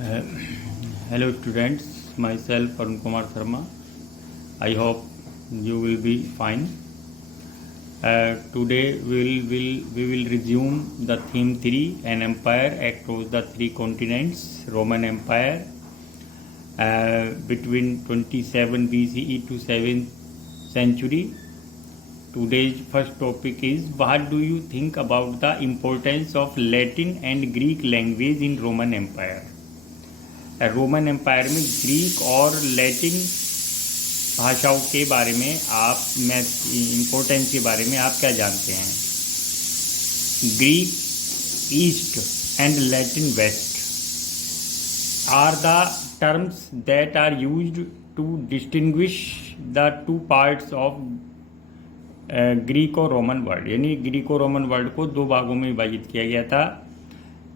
Uh, Hello students, myself Arun Kumar Sharma. I hope you will be fine. Today we will resume the theme 3, an empire across the three continents, Roman Empire, between 27 BCE to 7th century. Today's first topic is, what do you think about the importance of Latin and Greek language in Roman Empire? Roman empire में Greek और Latin भाषाओं के बारे में आप importance के बारे में आप क्या जानते हैं? Greek east and Latin west are the terms that are used to distinguish the two parts of Greek और रोमन वर्ल्ड। यानी ग्रीक और रोमन वर्ल्ड को दो भागों में विभाजित किया गया था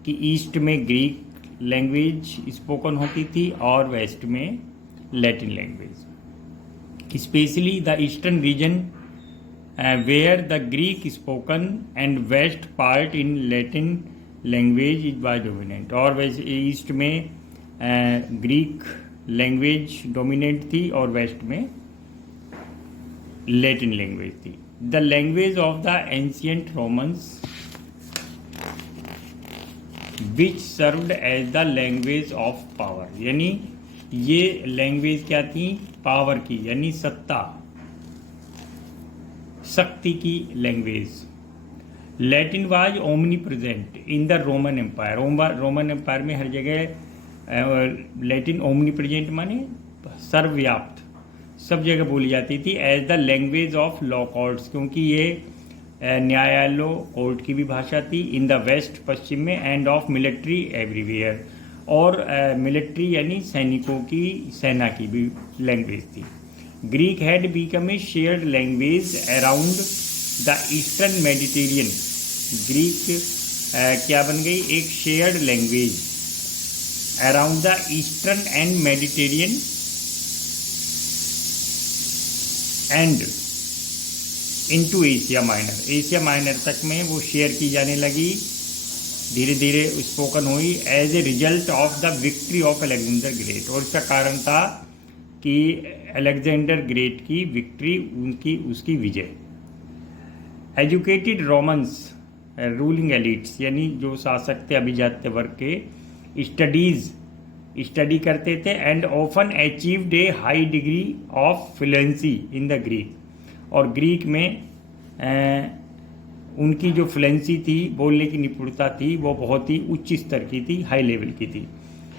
कि ईस्ट में ग्रीक लैंग्वेज स्पोकन होती थी और वेस्ट में Latin language. Specially the eastern region where the Greek spoken and west part in Latin language is was dominant. और वैसे ईस्ट में ग्रीक लैंग्वेज डोमिनेंट थी और वेस्ट में लैटिन लैंग्वेज थी। The language of the ancient Romans which served as the language of power. यानी ये language क्या थी? पावर की, यानी सत्ता शक्ति की language. Latin was omnipresent in the Roman empire. Roman empire में हर जगह लैटिन ओमनी प्रेजेंट माने सर्वव्याप्त, सब जगह बोली जाती थी as the language of law courts, क्योंकि ये न्यायालयों कोर्ट की भी भाषा थी। इन द वेस्ट पश्चिम में, एंड ऑफ मिलिट्री एवरीवेयर, और मिलिट्री यानी सैनिकों की, सेना की भी लैंग्वेज थी। Greek had become a shared language around the eastern Mediterranean. Greek क्या बन गई? एक shared language around the eastern and Mediterranean and into Asia minor. Asia minor तक में वो शेयर की जाने लगी, धीरे धीरे स्पोकन हुई as a result of the victory of Alexander great. और इसका कारण था कि अलेक्जेंडर ग्रेट की विक्ट्री, उसकी विजय। एजुकेटेड रोमन्स रूलिंग एलिट्स, यानी जो शासक थे अभिजात्य वर्ग के, स्टडी करते थे and often achieved A high degree of fluency in the Greek. और ग्रीक में उनकी जो फ्लुएंसी थी, बोलने की निपुणता थी, वो बहुत ही उच्च स्तर की थी, हाई लेवल की थी।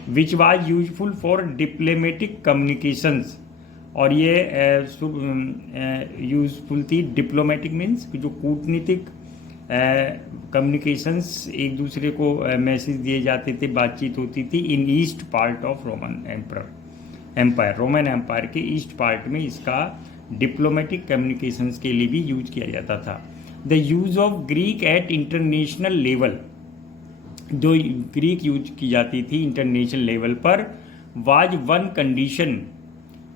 Which was useful for diplomatic communications. और ये यूजफुल थी, डिप्लोमेटिक मीन्स जो कूटनीतिक कम्युनिकेशंस, एक दूसरे को मैसेज दिए जाते थे, बातचीत होती थी in east part of Roman empire. Roman empire के ईस्ट पार्ट में इसका डिप्लोमेटिक कम्युनिकेशंस के लिए भी यूज किया जाता था। The use of Greek at international level, जो ग्रीक यूज की जाती थी इंटरनेशनल लेवल पर, was one condition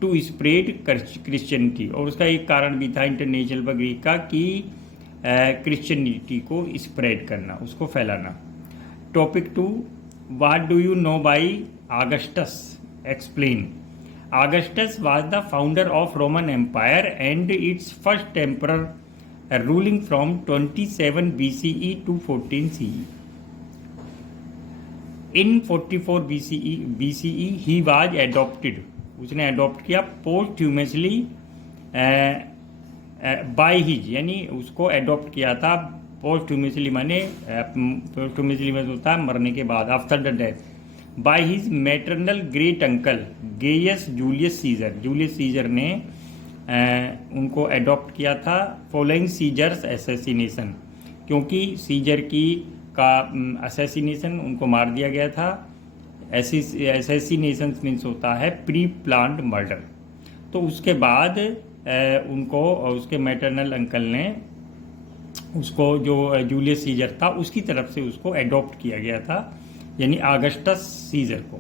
to spread Christianity. और उसका एक कारण भी था इंटरनेशनल पर ग्रीक का कि क्रिश्चियनिटी को स्प्रेड करना, उसको फैलाना। Topic 2, what do you know by Augustus? Explain. Augustus was the founder of Roman Empire and its first emperor, ruling from 27 BCE to 14 CE. In 44 BCE he was adopted. उसने adopt किया posthumously by his, यानी उसको adopt किया था posthumously, माने posthumously में होता है मरने के बाद, after the death, by his maternal great uncle Gaius Julius Caesar. Julius Caesar ने उनको अडॉप्ट किया था फॉलोइंग सीजर्स असैसिनेशन, क्योंकि सीजर का असैसिनेशन, उनको मार दिया गया था। असैसिनेशन मीन्स होता है प्री प्लान्ड मर्डर। तो उसके बाद उनको, उसके मैटरनल अंकल ने उसको, जो जूलियस सीजर था उसकी तरफ से उसको अडॉप्ट किया गया था, यानी ऑगस्टस सीजर को।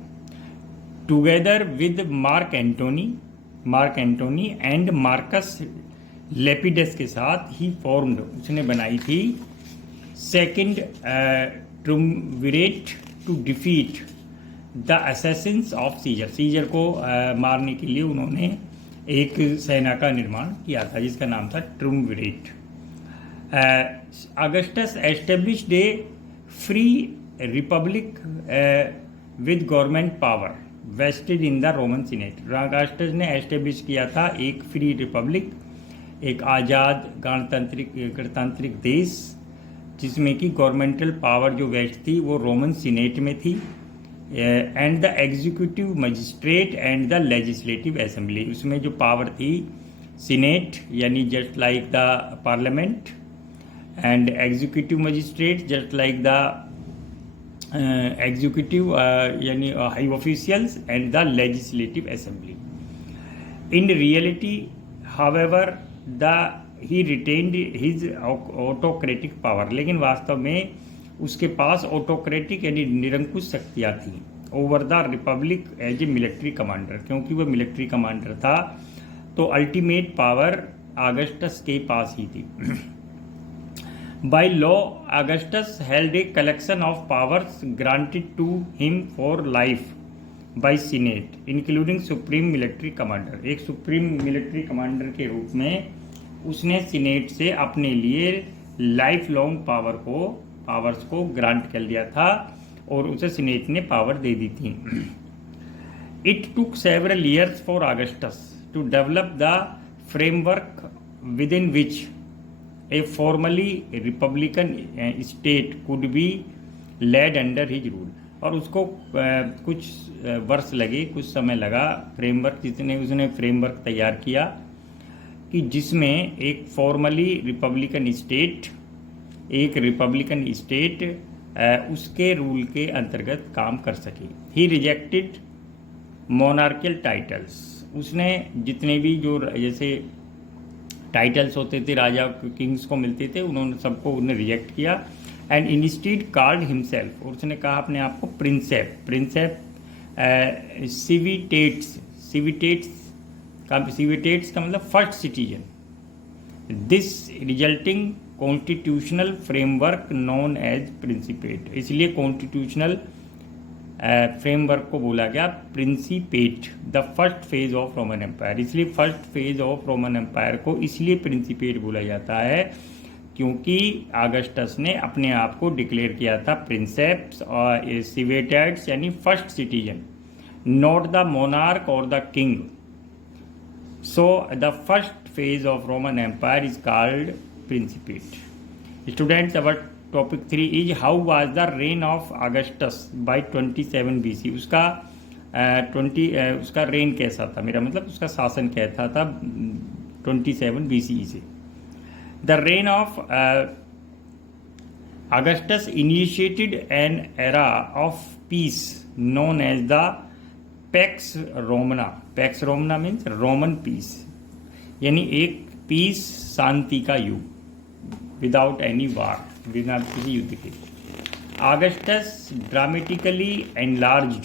Together with Mark Antony and Marcus Lepidus के साथ ही फॉर्म्ड, उसने बनाई थी second triumvirate to defeat the assassins of Caesar, Caesar को मारने के लिए उन्होंने एक सेना का निर्माण किया था जिसका नाम था triumvirate. Augustus established a free republic with government power vested in the Roman senate. Augustus ने एस्टेब्लिश किया था एक फ्री रिपब्लिक, एक आज़ाद गणतांत्रिक देश जिसमें कि गवर्नमेंटल पावर जो वेस्ट थी वो रोमन सीनेट में थी, and the executive magistrate and the legislative assembly. उसमें जो पावर थी सीनेट यानी just like the parliament, and executive magistrate just like the executive यानी high officials, and the legislative assembly. In reality however he retained his autocratic power, लेकिन वास्तव में उसके पास autocratic यानी निरंकुश शक्तियाँ थी over the republic as a military commander, क्योंकि वह मिलिट्री कमांडर था तो अल्टीमेट पावर आगस्टस के पास ही थी। By law Augustus held a collection of powers granted to him for life by senate including supreme military commander. एक supreme military commander के रूप में उसने सीनेट से अपने लिए लाइफ लॉन्ग पावर्स को ग्रांट कर लिया था और उसे सीनेट ने पावर दे दी थी। It took several years for Augustus to develop the framework within which a formerly republican state could be led under his rule. और उसको कुछ वर्ष लगे, कुछ समय लगा फ्रेमवर्क, जितने उसने फ्रेमवर्क तैयार किया कि जिसमें एक फॉर्मली रिपब्लिकन स्टेट उसके रूल के अंतर्गत काम कर सके। ही रिजेक्टेड मोनार्कियल टाइटल्स, उसने जितने भी जो जैसे टाइटल्स होते थे राजा किंग्स को मिलते थे उन्होंने सबको उन्हें रिजेक्ट किया। एंड इंस्टीड कॉल्ड हिमसेल्फ, और उसने कहा अपने आप को प्रिंसेप सिविटेट्स का मतलब first citizen. This resulting constitutional framework known as principate, इसलिए कॉन्स्टिट्यूशनल फ्रेमवर्क को बोला गया principate. The first phase of Roman empire, इसलिए first phase of Roman empire को इसलिए प्रिंसिपेट बोला जाता है क्योंकि अगस्टस ने अपने आप को डिक्लेयर किया था प्रिंसेप्स और सिविटेट्स यानी first citizen, not the monarch और the king. So the first phase of Roman Empire is called Principate. Students, our topic 3 is how was the reign of Augustus by 27 BC. उसका उसका rain कैसा था, मेरा मतलब उसका शासन कैसा था 27 BCE से। The reign of Augustus initiated an era of peace known as the pax Romana means Roman peace, यानी एक पीस शांति का युग विदाउट एनी वार, बिना किसी युद्ध के। Augustus dramatically enlarged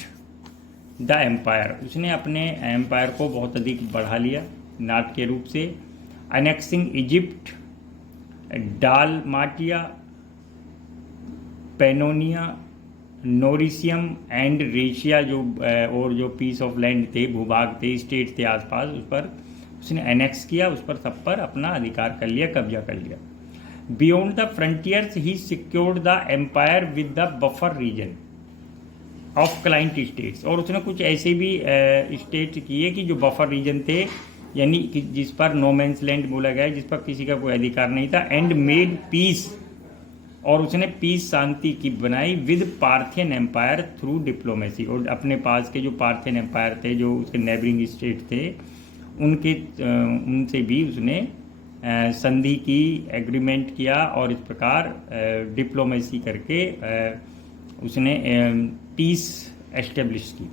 the empire, उसने अपने एम्पायर को बहुत अधिक बढ़ा लिया नाटकीय रूप से। अनेक्सिंग इजिप्ट, डालमाटिया, पेनोनिया, नोरिसियम एंड रेशिया जो और जो पीस ऑफ लैंड थे, भूभाग थे, स्टेट थे आसपास, उस पर उसने एनेक्स किया, उस पर सब पर अपना अधिकार कर लिया, कब्जा कर लिया। Beyond the frontiers he secured the empire with the buffer region of client states, और उसने कुछ ऐसे भी स्टेट किए कि जो बफर रीजन थे यानी कि जिस पर नो मैंस लैंड बोला गया, जिस पर किसी का कोई अधिकार नहीं था। एंड मेड पीस, और उसने पीस शांति की बनाई with Parthian empire through diplomacy, और अपने पास के जो पार्थियन एम्पायर थे जो उसके नेबरिंग स्टेट थे उनसे भी उसने संधि की, एग्रीमेंट किया, और इस प्रकार डिप्लोमेसी करके उसने पीस एस्टेब्लिश की।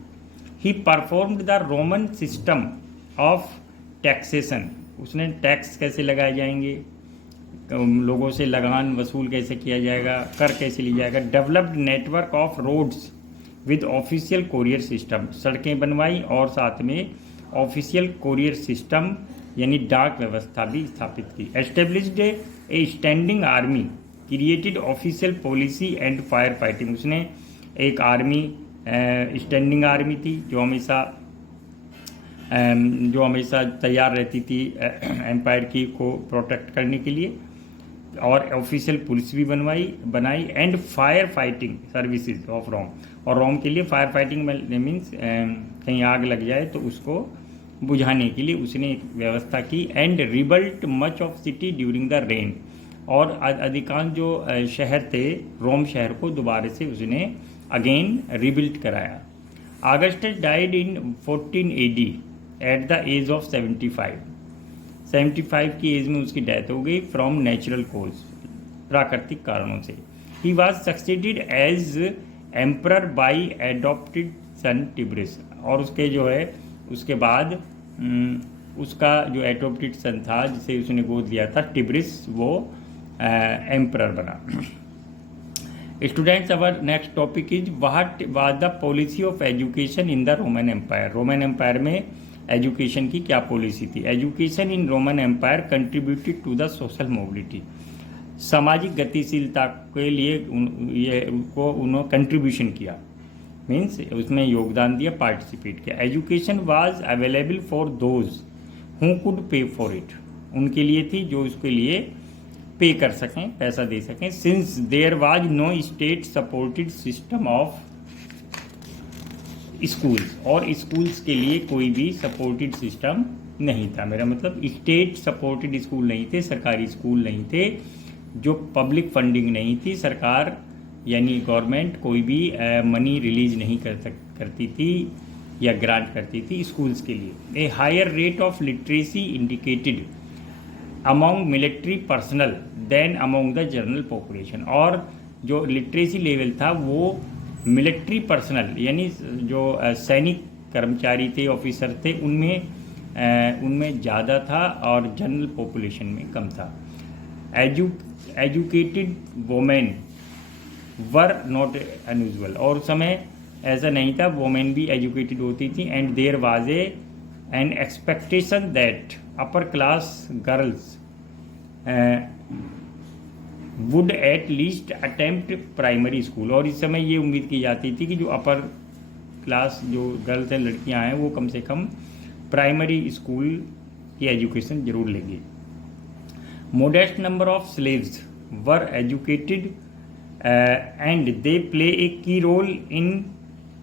ही performed the Roman system of taxation, उसने टैक्स कैसे लगाए जाएंगे, लोगों से लगान वसूल कैसे किया जाएगा, कर कैसे लिया जाएगा। Developed network of roads with official courier system, सड़कें बनवाई और साथ में ऑफिशियल कोरियर सिस्टम यानी डाक व्यवस्था भी स्थापित की। Established A standing army, created official policy and fire fighting, उसने एक आर्मी स्टैंडिंग आर्मी थी जो हमेशा तैयार रहती थी एम्पायर की को प्रोटेक्ट करने के लिए, और ऑफिशियल पुलिस भी बनाई and fire fighting services of Rome, और रोम के लिए फायर फाइटिंग मीन्स कहीं आग लग जाए तो उसको बुझाने के लिए उसने एक व्यवस्था की, and rebuilt much of city during the reign, और अधिकांश जो शहर थे रोम शहर को दोबारा से उसने अगेन रिबिल्ट कराया। Augustus died in 14 AD at the age of 75 की एज में उसकी डेथ हो गई फ्रॉम नेचुरल कॉज, प्राकृतिक कारणों से। He was succeeded as emperor by adopted son Tiberius, और उसके जो है उसके बाद उसका जो एडॉप्टेड सन था जिसे उसने गोद लिया था टिब्रिस, वो एम्परर बना। Students, our next topic is what was the policy of education in the Roman empire. Roman empire में एजुकेशन की क्या पॉलिसी थी? Education in Roman empire contributed to the social mobility, सामाजिक गतिशीलता के लिए उन्होंने कंट्रीब्यूशन किया, मीन्स उसमें योगदान दिया, पार्टिसिपेट किया। Education was available for those who could पे फॉर इट, उनके लिए थी जो उसके लिए पे कर सकें, पैसा दे सकें। Since there was no state supported system of schools, और स्कूल्स के लिए कोई भी सपोर्टेड सिस्टम नहीं था। मेरा मतलब स्टेट सपोर्टेड स्कूल नहीं थे, सरकारी स्कूल नहीं थे, जो पब्लिक फंडिंग नहीं थी, सरकार यानी गवर्नमेंट कोई भी मनी रिलीज नहीं करती थी या ग्रांट करती थी स्कूल्स के लिए। A higher rate of literacy indicated among military personnel than among the general population, और जो लिटरेसी लेवल था वो मिलिट्री पर्सनल यानी जो सैनिक कर्मचारी थे, ऑफिसर थे, उनमें ज़्यादा था और जनरल पॉपुलेशन में कम था। Educated women were not unusual, और उस समय ऐसा नहीं था, वोमेन भी एजुकेटेड होती थी। And there was an expectation that upper class girls would at least attempt primary school, और इस समय ये उम्मीद की जाती थी कि जो अपर क्लास जो गर्ल्स हैं, लड़कियां हैं, वो कम से कम प्राइमरी स्कूल की एजुकेशन जरूर लेंगी। Modest number of slaves were educated and they play a key role in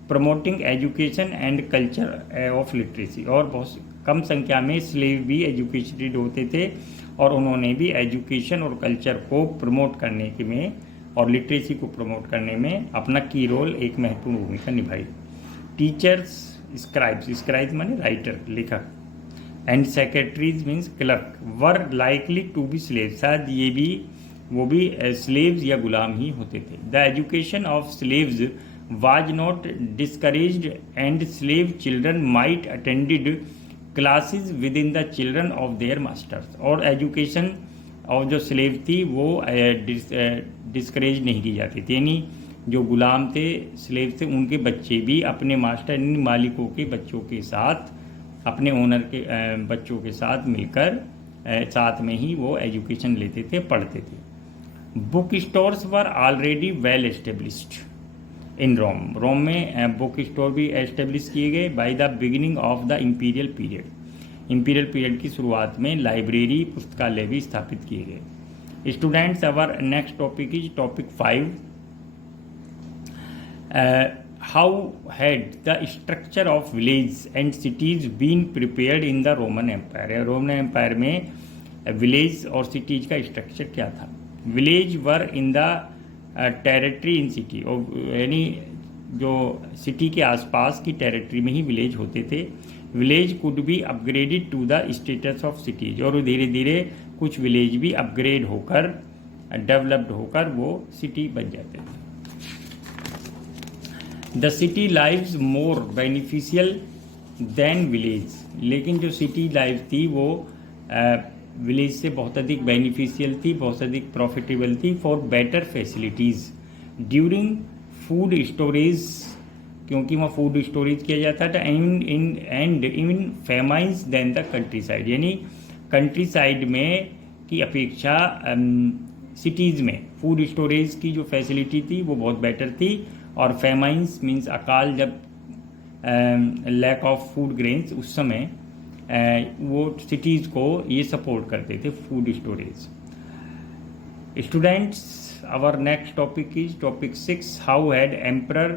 promoting education and culture of literacy, और बहुत कम संख्या में स्लेव भी एजुकेटेड होते थे और उन्होंने भी एजुकेशन और कल्चर को प्रमोट करने के में और लिटरेसी को प्रमोट करने में अपना की रोल एक महत्वपूर्ण भूमिका निभाई। टीचर्स, स्क्राइब्स माने राइटर, लेखक, and secretaries means clerk were likely to be slave, शायद वो भी स्लेव्स या गुलाम ही होते थे। The education of slaves was not discouraged and slave children might attended classes within the children of their masters, और एजुकेशन और जो स्लेव थी वो डिस्करेज नहीं की जाती थी, यानी जो गुलाम थे, स्लेव थे, उनके बच्चे भी अपने मास्टर मालिकों के बच्चों के साथ, अपने ओनर के बच्चों के साथ मिलकर साथ में ही वो एजुकेशन लेते थे, पढ़ते थे। Book stores were already well established in Rome में बुक स्टोर भी एस्टेब्लिश किए गए। By the beginning of the imperial period की शुरुआत में लाइब्रेरी, पुस्तकालय भी स्थापित किए गए। Students, our next topic is topic 5, how had the structure of village and cities been prepared in the Roman empire. Roman empire में विलेज और सिटीज का स्ट्रक्चर क्या था? Village were in the territory in city, और यानी जो city के आसपास की टेरिटरी में ही विलेज होते थे। Village could be upgraded to the status of cities, और धीरे धीरे कुछ विलेज भी अपग्रेड होकर, डेवलप्ड होकर वो सिटी बन जाते थे। The city lives more beneficial than village, लेकिन जो सिटी लाइफ थी वो विलेज से बहुत अधिक बेनिफिशियल थी, बहुत अधिक प्रॉफिटेबल थी for better facilities during food storage, क्योंकि वहाँ फूड स्टोरेज किया जाता था, and even famines than the countryside, यानी कंट्री साइड में की अपेक्षा सिटीज़ में फूड स्टोरेज की जो फैसिलिटी थी वो बहुत बेटर थी, और फेमाइंस मीन्स अकाल, जब लैक ऑफ फूड ग्रेन्स, उस समय वो सिटीज़ को ये सपोर्ट करते थे, food storage. Students, our next topic is topic 6. How had Emperor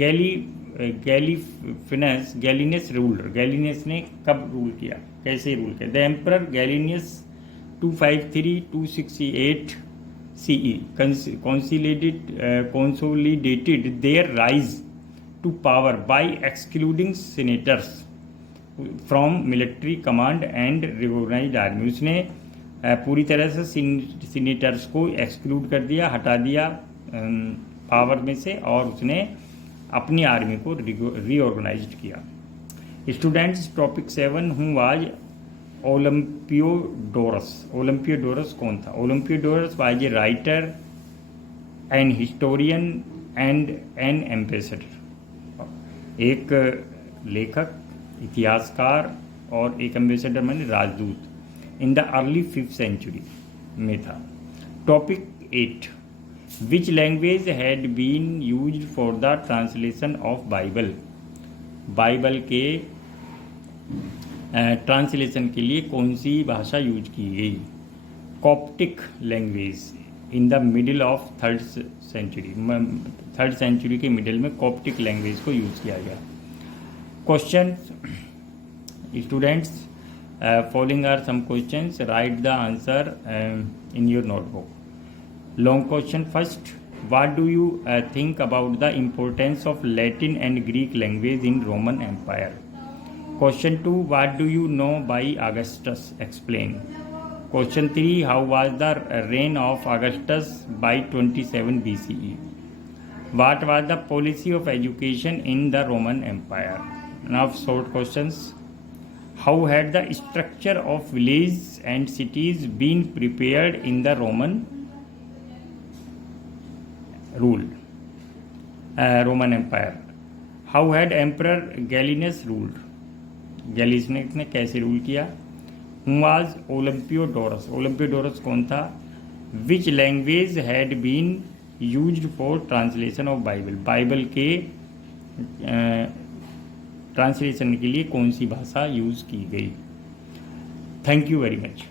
Gallienus ruled? Gallienus ने कब रूल किया, कैसे रूल किया? The Emperor Gallienus 253-268 CE consolidated their rise to power by excluding senators from military command and recognized army. उसने पूरी तरह से senators को एक्सक्लूड कर दिया, हटा दिया पावर में से, और उसने अपनी आर्मी को रीऑर्गेनाइज्ड किया। Students, topic 7, who was Olympiodorus? Olympiodorus कौन था? Olympiodorus was a writer, an historian and an ambassador. एक लेखक, इतिहासकार और एक एम्बेसडर माने राजदूत, in the early 5th century में था। Topic 8, which language had been used for the translation of Bible? Bible के ट्रांसलेशन के लिए कौन सी भाषा यूज की गई? Coptic language, in the middle of 3rd century, 3rd century के मिडिल में कॉप्टिक लैंग्वेज को यूज किया गया। Question, students, following are some questions. Write the answer in your notebook. Long question first. What do you think about the importance of Latin and Greek language in Roman Empire? Question 2. What do you know by Augustus? Explain. Question 3. How was the reign of Augustus by 27 BCE? What was the policy of education in the Roman Empire? Now short questions. How had the structure of villages and cities been prepared in the Roman Roman Empire? How had Emperor Gallienus ruled? Gallienus ने कैसे rule किया? Who was Olympiodorus? Olympiodorus कौन था? Which language had been used for translation of Bible? Bible के translation के लिए कौन सी भाषा यूज़ की गई? Thank you very much.